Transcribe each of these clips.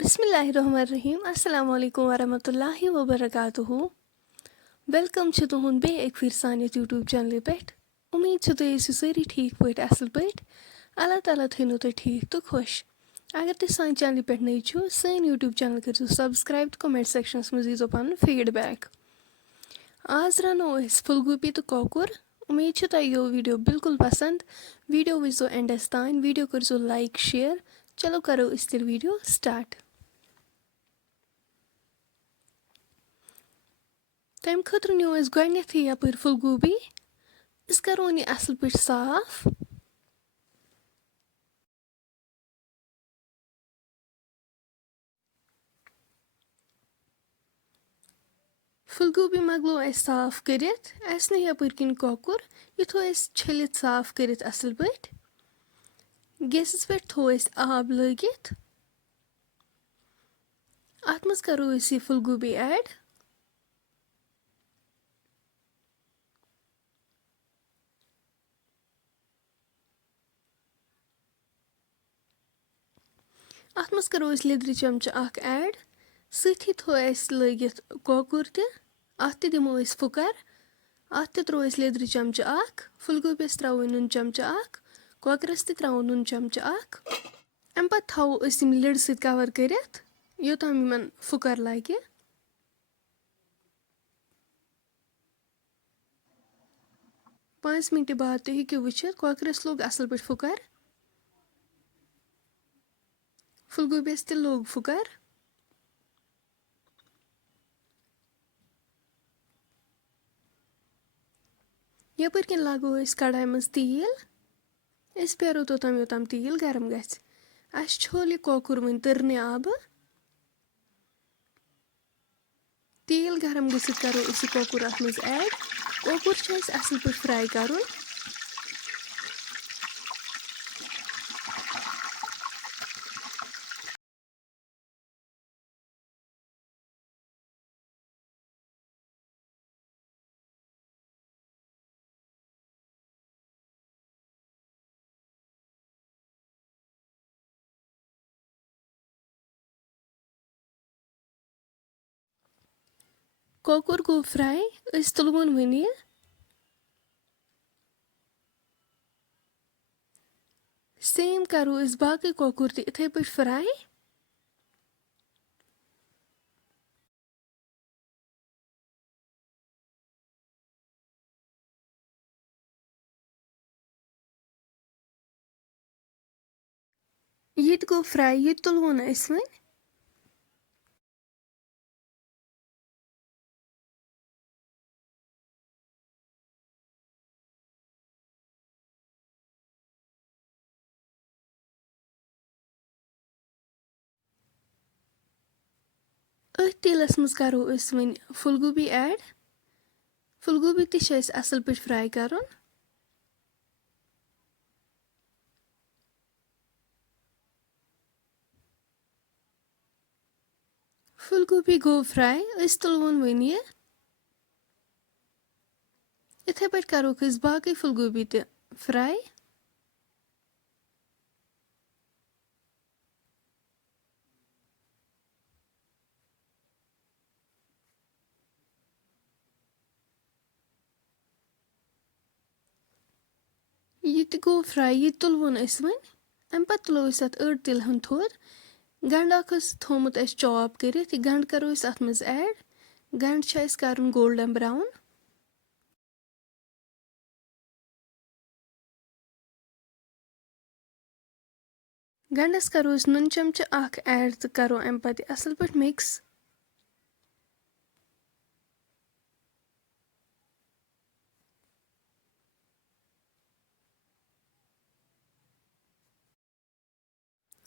बिस्मिल्लाहिर्रहमानिर्रहीम अस्सलाम वालेकुम वरहमतुल्लाहि वबरकातुहू वेलकम छ तुहुंद बे एक फिर सान यूट्यूब चैनल पे उम्मीद छ तुम ऐसी सारी ठीक पे असल पे अल्लाह ताला थो तुम ठीक तो खुश अगर तुम सान चैनल पे नई छो सन यूट्यूब चैनल करो सब्सक्राइब तो कमेंट सेक्शनस मज दीजो पन फीडबैक आज रनो फुल गोभी तो कोकुर उम्मीद छ तुम यो वीडियो बिल्कुल पसंद वीडियो वजो एंडस तान वीडियो करो लाइक शेयर चलो करो इस तेल वीडियो स्टार्ट तम खतर नो गोथ यपर फुल गोभी करो यह असल पे साफ फुल गोभी मकलो साफ कर यपर किन कोकुर यह थो छलित साफ कर असल पे गैस पे थो आब लगित अत मज करो यह फुल गोभी ऐड अत मज करो लिद्र चमचा अख ऐड सही थो लगित कोकुर अत दिमो फुकर अत त्रो लिद्र चमचा अख फुल गोभीस त्रो नून चमचा अख कोकरस त्रो नून चमचा अख अम पे थो लिड सत कवर कर योताम इन फुकर लगे 5 मिनट बाद तुम हेको वुचित कोकरस लोग असल पे फुकर फुल गोभीस ते लोग फुकर यपर किन लगो कढ़ाई मज तेल पेरो तोतम योतम तेल गरम गस छोल यह कोकुर वन तरने आब तेल गरम गसित करो कोकुर अत मज ऐड कोकुर असल पे फ्राई करुन कोकुर गो फ्राई तुलवन वन यह सेम करो बाकी कोकुर इथे पे फ्राई ये गो फ्राई ये तुलवन वन अथ तेलस मज करो वन फुल गोभी ऐड फुल गोभी असल पे फ्राई करुन फुल गोभी गो फ्राई तुलवन वन यह इथे पे करो बाकी फुल गोभी ते फ्राई ये गो फ्राई ये तुलवन वन अम पे तुलो अत अड़ तिल हन थोर गंड थोमुत चॉप कर गंड करो अत मज ऐड गंड कर गोल्डन ब्राउन गंडस करो नून चमचा अख ऐड तो करो अम पे असल पे मिक्स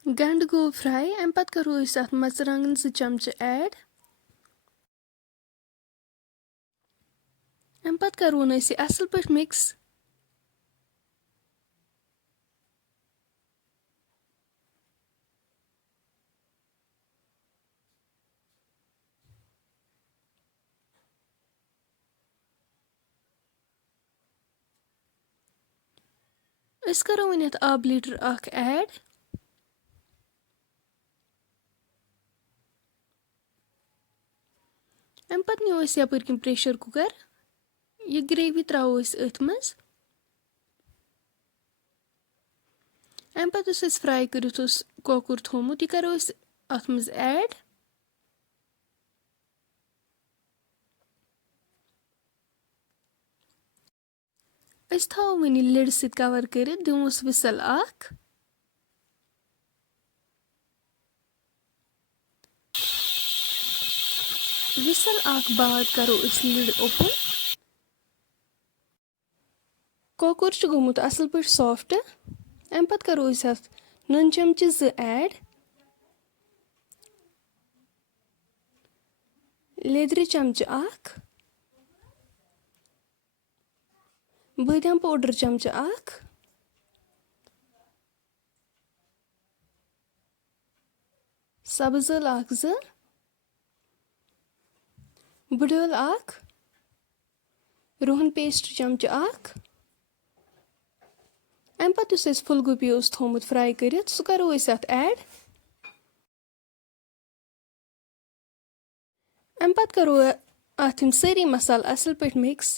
गंड गो फ्राई अम पे करो अत मरचांगन 2 चमचा ऐड अम पे करो असल पे मिक्स करो वन आब लीटर अख ऐड اَمہِ پَتہٕ نِیو أسۍ یَپٲرۍ کِنۍ پرٛیشَر کُکَر یہِ گرٛیوی ترٛاوو أسۍ أتھۍ منٛز اَمہِ پَتہٕ یُس اَسہِ فرٛاے کٔرِتھ اوس کۄکُر تھوٚمُت یہِ کَرو أسۍ اَتھ منٛز ایڈ أسۍ تھاوو وۄنۍ یہِ لِڈ سۭتۍ کَوَر کٔرِتھ دِموس وِسَل اَکھ وِسَل اَکھ بعد کَرو أسۍ لِڈ اوپُن کۄکُر چھُ گوٚمُت اَصٕل پٲٹھۍ سافٹ اَمہِ پَتہٕ کَرو أسۍ اَتھ نُن چَمچہِ 2 ایڈ لیٚدرِ چَمچہٕ 1 بٲدیان پوڈَر چَمچہٕ 1 سبٕز ٲلہٕ 1-2 بٕڈ ٲلہٕ 1 رُہن پیسٹ چَمچہٕ 1 اَمہِ پَتہٕ یُس اَسہِ پھُل گوبی اوس تھوٚمُت فرٛاے کٔرِتھ سُہ کَرو أسۍ اَتھ ایڈ اَمہِ پَتہٕ کَرو اَتھ یِم سٲری مصالہٕ اَصٕل پٲٹھۍ مِکٕس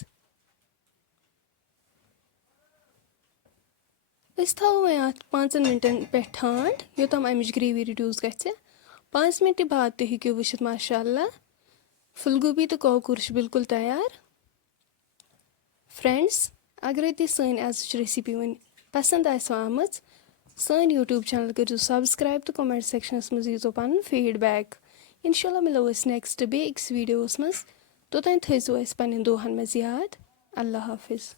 أسۍ تھاوو وۄنۍ اَتھ 5 مِنٹَن پٮ۪ٹھ ٹھانٛڈ یوٚتام اَمِچ گرٛیوی رِڈیوٗس گژھِ 5 مِنٹہِ بعد تہِ ہیٚکِو وٕچھِتھ ماشاء اللہ پھُل گوبی تہٕ کۄکُر چھُ بِلکُل تیار فرٛٮ۪نٛڈٕس اگرے تُہۍ سٲنۍ أزِچ ریسِپی وۄنۍ پَسنٛد آسِوٕ آمٕژ سٲنۍ یوٗٹیوٗب چَنَل کٔرۍزیو سَبسکرایب تہٕ کومٮ۪نٛٹ سٮ۪کشَنَس منٛز ییٖزیو پَنُن فیٖڈبیک اِنشاء اللہ مِلو أسۍ نٮ۪کسٹ بیٚیہِ أکِس ویٖڈیوَس منٛز توٚتام تھٲیزیو اَسہِ پنٛنٮ۪ن دۄہَن منٛز یاد اللہ حافِظ